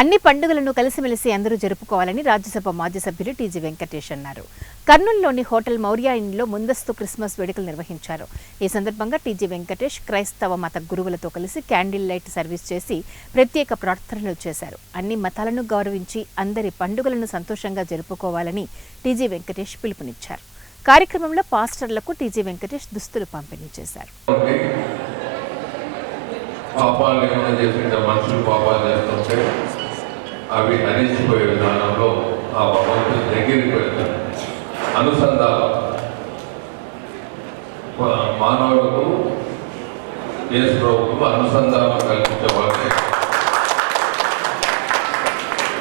అన్ని పండుగలను కలిసిమెలిసి అందరూ జరుపుకోవాలని రాజ్యసభ మాజీ సభ్యులు టీజీ వెంకటేష్ అన్నారు. కర్నూలులోని హోటల్ మౌర్య ఇంట్లో ముందస్తు క్రిస్మస్ వేడుకలు నిర్వహించారు. ఈ సందర్భంగా టీజీ వెంకటేష్ క్రైస్తవ మత గురువులతో కలిసి క్యాండిల్ లైట్ సర్వీస్ చేసి ప్రత్యేక ప్రార్థనలు చేశారు. అన్ని మతాలను గౌరవించి అందరి పండుగలను సంతోషంగా జరుపుకోవాలని టీజీ వెంకటేష్ పిలుపునిచ్చారు. కార్యక్రమంలో పాస్టర్లకు టీజీ వెంకటేష్ దుస్తులు పంపిణీ చేశారు. పాపాలు ఏమైనా చేస్తుంటే మనుషులు పాపాలు చేస్తుంటే అవి హరించిపోయే విధానంలో ఆ భగవంతుని దగ్గరికి వెళ్తారు. అనుసంధానం మానవులకు యేసు ప్రభువుకు అనుసంధానం కల్పించే వాళ్ళే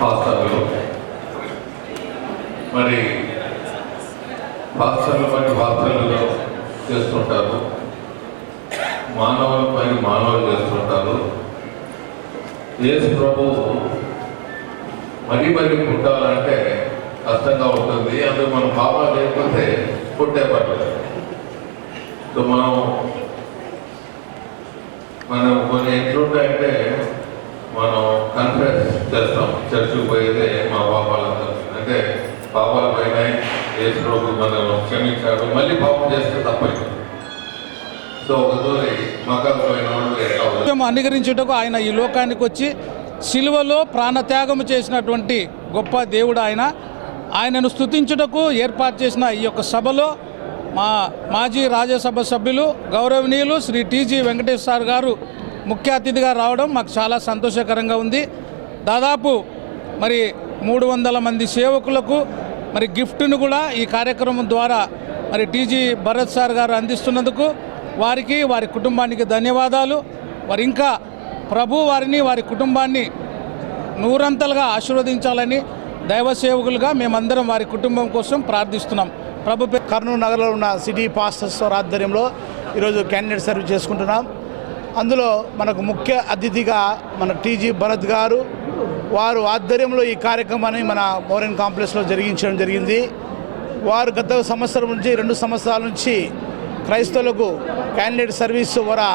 పాస్టర్లు. మరి పాస్టర్లు బట్టి పాస్టర్లు చేస్తుంటారు, మానవుల పైన మానవులు చేస్తుంటారు. యేసు ప్రభువు మరీ పుట్టాలంటే కష్టంగా ఉంటుంది. అందుకు మనం పాపాలు లేకపోతే పుట్టే పట్టలేదు. సో మనం కొన్ని ఎట్లుంటాయంటే మనం కన్ఫెస్ చేస్తాం, చర్చికి పోయేదే మా పాపాలంతా అంటే పాపాలు పోయినాయి, యేసు ప్రభు మనం క్షమించాడు, మళ్ళీ పాపం చేస్తే తప్పదు. అనుకరించుటకు ఆయన ఈ లోకానికి వచ్చి శిలువలో ప్రాణత్యాగము చేసినటువంటి గొప్ప దేవుడు ఆయనను స్తుతించుటకు ఏర్పాటు చేసిన ఈ యొక్క సభలో మా మాజీ రాజ్యసభ సభ్యులు గౌరవనీయులు శ్రీ టీజీ వెంకటేష్ సార్ గారు ముఖ్య అతిథిగా రావడం మాకు చాలా సంతోషకరంగా ఉంది. దాదాపు మరి 300 మంది సేవకులకు మరి గిఫ్ట్ను కూడా ఈ కార్యక్రమం ద్వారా మరి టీజీ భరత్ సార్ గారు అందిస్తున్నందుకు వారికి వారి కుటుంబానికి ధన్యవాదాలు. వారి ఇంకా ప్రభు వారిని వారి కుటుంబాన్ని నూరంతలుగా ఆశీర్వదించాలని దైవ సేవకులుగా మేమందరం వారి కుటుంబం కోసం ప్రార్థిస్తున్నాం. కర్నూలు నగరంలో ఉన్న సిటీ పాస్టర్స్ ఆధ్వర్యంలో ఈరోజు క్యాండిడేట్ సర్వీస్ చేసుకుంటున్నాం. అందులో మనకు ముఖ్య అతిథిగా మన టీజీ భరత్ గారు వారు ఆధ్వర్యంలో ఈ కార్యక్రమాన్ని మన మౌర్యన్ కాంప్లెక్స్లో జరిగించడం జరిగింది. వారు గత సంవత్సరం నుంచి 2 సంవత్సరాల నుంచి క్రైస్తవులకు క్యాండిడేట్ సర్వీస్ ద్వారా